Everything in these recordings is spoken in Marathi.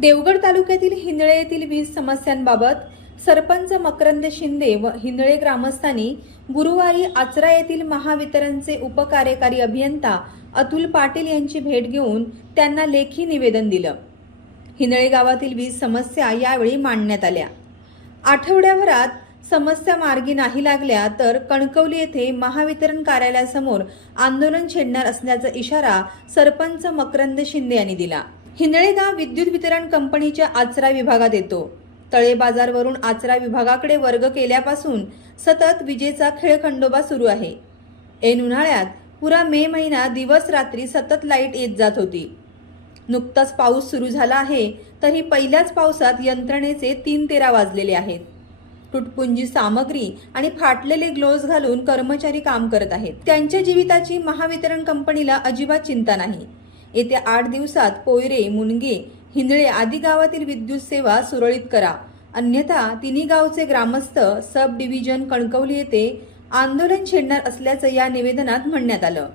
देवगड तालुक्यातील हिंदळे येथील वीज समस्यांबाबत सरपंच मकरंद शिंदे व हिंदळे ग्रामस्थांनी गुरुवारी आचरा येथील महावितरणचे उपकार्यकारी अभियंता अतुल पाटील यांची भेट घेऊन त्यांना लेखी निवेदन दिलं. हिंदळे गावातील वीज समस्या यावेळी मांडण्यात आल्या. आठवड्याभरात समस्या मार्गी नाही लागल्या तर कणकवली येथे महावितरण कार्यालयासमोर आंदोलन छेडणार असल्याचा इशारा सरपंच मकरंद शिंदे यांनी दिला. हिंदळेगाव विद्युत वितरण कंपनीच्या आचरा विभागात येतो. तळे बाजारवरून आचरा विभागाकडे वर्ग केल्यापासून सतत विजेचा खेळखंडोबा सुरू आहे. ऐन उन्हाळ्यात पुरा मे महिना दिवस रात्री सतत लाइट येत जात होती. नुकताच पाऊस सुरू झाला आहे तरी पहिल्याच पावसात यंत्रणेचे तीन तेरा वाजलेले आहेत. तुटपुंजी सामग्री आणि फाटलेले ग्लोव्ज घालून कर्मचारी काम करत आहेत. त्यांच्या जीविताची महावितरण कंपनीला अजिबात चिंता नाही. येत्या आठ दिवसात पोयरे मुनगे हिंदळे आदी गावातील विद्युत सेवा सुरळीत करा. अन्यथा तिन्ही गावचे ग्रामस्थ सब डिव्हिजन कणकवली येथे आंदोलन छेडणार असल्याचं या निवेदनात म्हणण्यात आलं.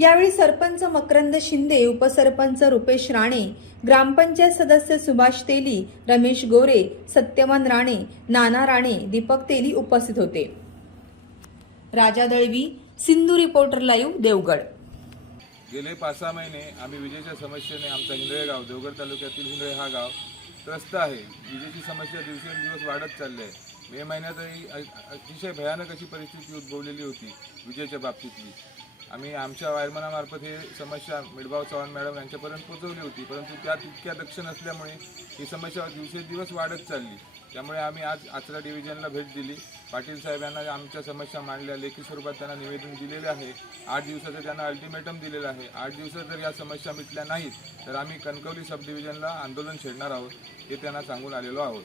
यावेळी सरपंच मकरंद शिंदे उपसरपंच रुपेश राणे ग्रामपंचायत सदस्य सुभाष तेली रमेश गोरे सत्यवान राणे नाना राणे दीपक तेली उपस्थित होते. Raja Dalvi Sindhu reporter live Devgad. गेले पाच सहा महिने आम्ही विजेच्या समस्येने आमचा हिंदळे गाव देवगड तालुक्यातील हिंदळे हा गाव त्रस्त आहे. विजेची समस्या दिवसेंदिवस वाढत चालली आहे. मे महिन्यातही अतिशय भयानक अशी परिस्थिती उद्भवलेली होती विजेच्या बाबतीतली. आम्ही आमच्या वायरमनामार्फत हे समस्या मिडभाव चव्हाण मॅडम यांच्यापर्यंत पोचवली होती परंतु त्या तितक्या दक्ष नसल्यामुळे ही समस्या दिवसेंदिवस वाढत चालली. त्यामुळे आम्ही आज आचरा डिव्हिजनला भेट दिली. पाटील साहेब यांना आमच्या समस्या मांडल्या लेखी स्वरूपात त्यांना निवेदन दिलेले आहे. आठ दिवसाचं त्यांना अल्टिमेटम दिलेलं आहे. आठ दिवसात जर या समस्या मिटल्या नाहीत तर आम्ही कणकवली सब डिव्हिजनला आंदोलन छेडणार आहोत हे त्यांना सांगून आलेलो आहोत.